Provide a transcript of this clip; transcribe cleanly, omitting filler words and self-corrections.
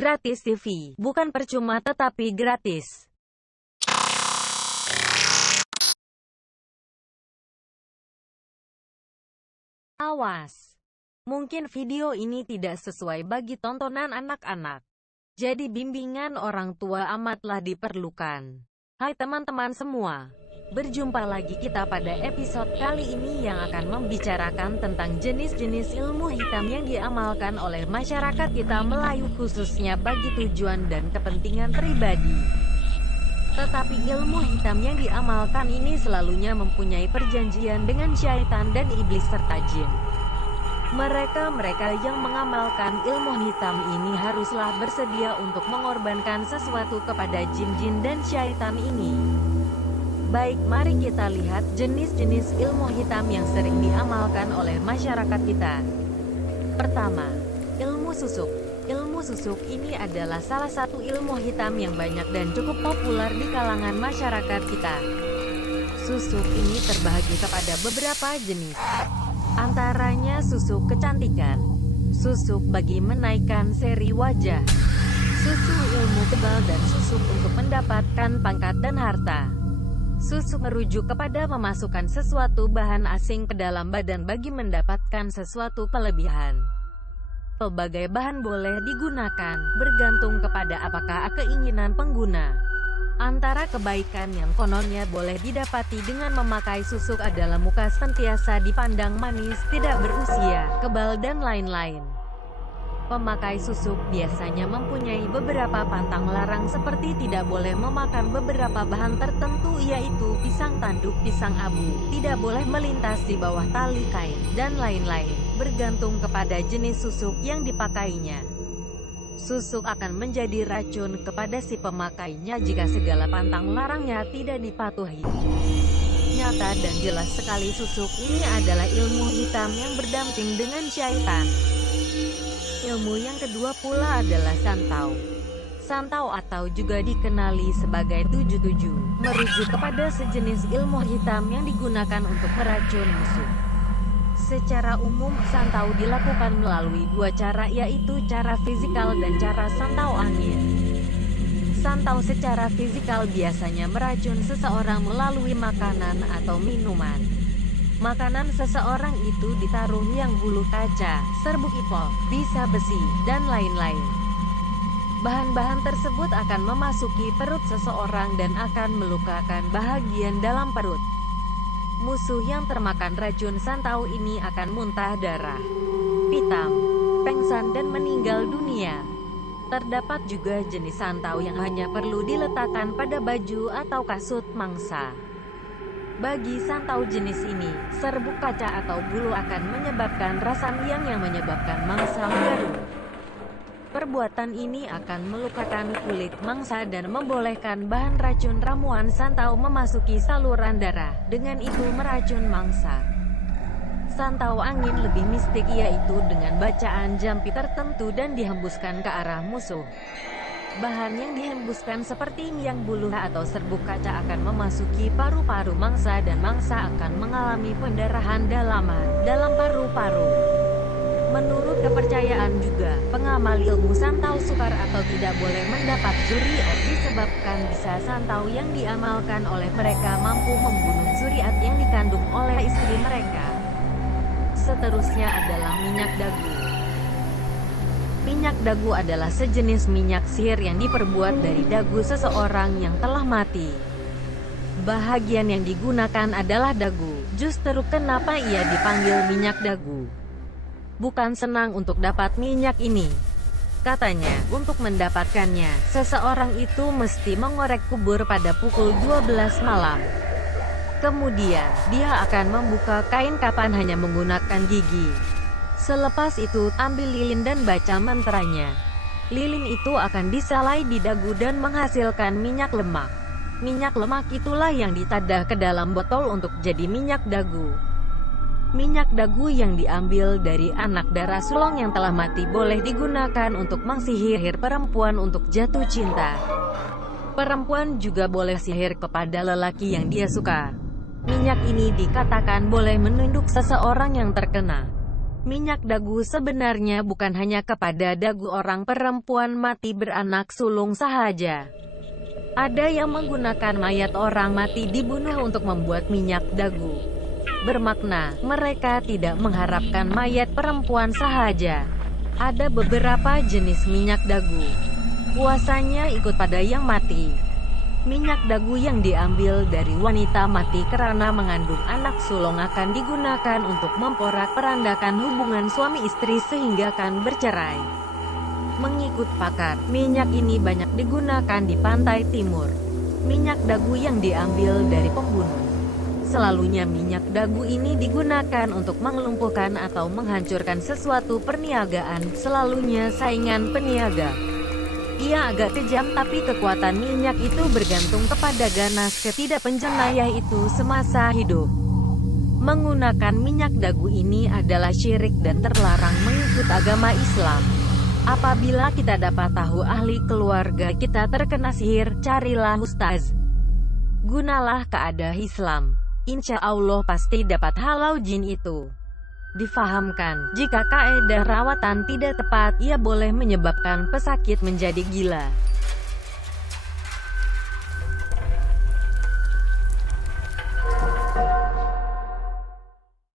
Gratis TV, bukan percuma tetapi gratis. Awas! Mungkin video ini tidak sesuai bagi tontonan anak-anak. Jadi bimbingan orang tua amatlah diperlukan. Hai teman-teman semua. Berjumpa lagi kita pada episode kali ini yang akan membicarakan tentang jenis-jenis ilmu hitam yang diamalkan oleh masyarakat kita Melayu khususnya bagi tujuan dan kepentingan pribadi. Tetapi ilmu hitam yang diamalkan ini selalunya mempunyai perjanjian dengan syaitan dan iblis serta jin. Mereka yang mengamalkan ilmu hitam ini haruslah bersedia untuk mengorbankan sesuatu kepada jin-jin dan syaitan ini. Baik, mari kita lihat jenis-jenis ilmu hitam yang sering diamalkan oleh masyarakat kita. Pertama, ilmu susuk. Ilmu susuk ini adalah salah satu ilmu hitam yang banyak dan cukup populer di kalangan masyarakat kita. Susuk ini terbagi kepada beberapa jenis. Antaranya susuk kecantikan, susuk bagi menaikkan seri wajah, susuk ilmu kebal dan susuk untuk mendapatkan pangkat dan harta. Susuk merujuk kepada memasukkan sesuatu bahan asing ke dalam badan bagi mendapatkan sesuatu kelebihan. Pelbagai bahan boleh digunakan, bergantung kepada apakah keinginan pengguna. Antara kebaikan yang kononnya boleh didapati dengan memakai susuk adalah muka sentiasa dipandang manis, tidak berusia, kebal dan lain-lain. Pemakai susuk biasanya mempunyai beberapa pantang larang seperti tidak boleh memakan beberapa bahan tertentu yaitu pisang tanduk, pisang abu, tidak boleh melintas di bawah tali kain, dan lain-lain, bergantung kepada jenis susuk yang dipakainya. Susuk akan menjadi racun kepada si pemakainya jika segala pantang larangnya tidak dipatuhi. Nyata dan jelas sekali susuk ini adalah ilmu hitam yang berdamping dengan syaitan. Ilmu yang kedua pula adalah santau. Santau atau juga dikenali sebagai 77, merujuk kepada sejenis ilmu hitam yang digunakan untuk meracun musuh. Secara umum, santau dilakukan melalui dua cara yaitu cara fisikal dan cara santau angin. Santau secara fisikal biasanya meracun seseorang melalui makanan atau minuman. Makanan seseorang itu ditaruh yang bulu kaca, serbuk ipol, bisa besi, dan lain-lain. Bahan-bahan tersebut akan memasuki perut seseorang dan akan melukakan bahagian dalam perut. Musuh yang termakan racun santau ini akan muntah darah, pitam, pengsan dan meninggal dunia. Terdapat juga jenis santau yang hanya perlu diletakkan pada baju atau kasut mangsa. Bagi santau jenis ini, serbuk kaca atau bulu akan menyebabkan rasa yang menyebabkan mangsa menggaru. Perbuatan ini akan melukakan kulit mangsa dan membolehkan bahan racun ramuan santau memasuki saluran darah, dengan itu meracun mangsa. Santau angin lebih mistik yaitu dengan bacaan jampi tertentu dan dihembuskan ke arah musuh. Bahan yang dihembuskan seperti yang bulu atau serbuk kaca akan memasuki paru-paru mangsa dan mangsa akan mengalami pendarahan dalam paru-paru. Menurut kepercayaan juga, pengamal ilmu santau sukar atau tidak boleh mendapat zuriat disebabkan bisa santau yang diamalkan oleh mereka mampu membunuh zuriat yang dikandung oleh istri mereka. Seterusnya adalah minyak dagu. Minyak dagu adalah sejenis minyak sihir yang diperbuat dari dagu seseorang yang telah mati. Bahagian yang digunakan adalah dagu. Justru kenapa ia dipanggil minyak dagu? Bukan senang untuk dapat minyak ini. Katanya, untuk mendapatkannya, seseorang itu mesti mengorek kubur pada pukul 12 malam. Kemudian, dia akan membuka kain kapan hanya menggunakan gigi. Selepas itu, ambil lilin dan baca mantranya. Lilin itu akan disalai di dagu dan menghasilkan minyak lemak. Minyak lemak itulah yang ditadah ke dalam botol untuk jadi minyak dagu. Minyak dagu yang diambil dari anak darah sulung yang telah mati boleh digunakan untuk mengsihir perempuan untuk jatuh cinta. Perempuan juga boleh sihir kepada lelaki yang dia suka. Minyak ini dikatakan boleh menunduk seseorang yang terkena. Minyak dagu sebenarnya bukan hanya kepada dagu orang perempuan mati beranak sulung sahaja. Ada yang menggunakan mayat orang mati dibunuh untuk membuat minyak dagu. Bermakna, mereka tidak mengharapkan mayat perempuan sahaja. Ada beberapa jenis minyak dagu. Puasanya ikut pada yang mati. Minyak dagu yang diambil dari wanita mati karena mengandung anak sulung akan digunakan untuk memporak-perandakan hubungan suami istri sehingga akan bercerai. Mengikut pakar, minyak ini banyak digunakan di pantai timur. Minyak dagu yang diambil dari pembunuh. Selalunya minyak dagu ini digunakan untuk mengelumpuhkan atau menghancurkan sesuatu perniagaan, selalunya saingan peniaga. Ia agak kejam tapi kekuatan minyak itu bergantung kepada ganas ketidakpenjenayah itu semasa hidup. Menggunakan minyak dagu ini adalah syirik dan terlarang mengikut agama Islam. Apabila kita dapat tahu ahli keluarga kita terkena sihir, carilah ustaz. Gunalah keadaan Islam. Insya Allah pasti dapat halau jin itu. Difahamkan, jika kaedah rawatan tidak tepat, ia boleh menyebabkan pesakit menjadi gila.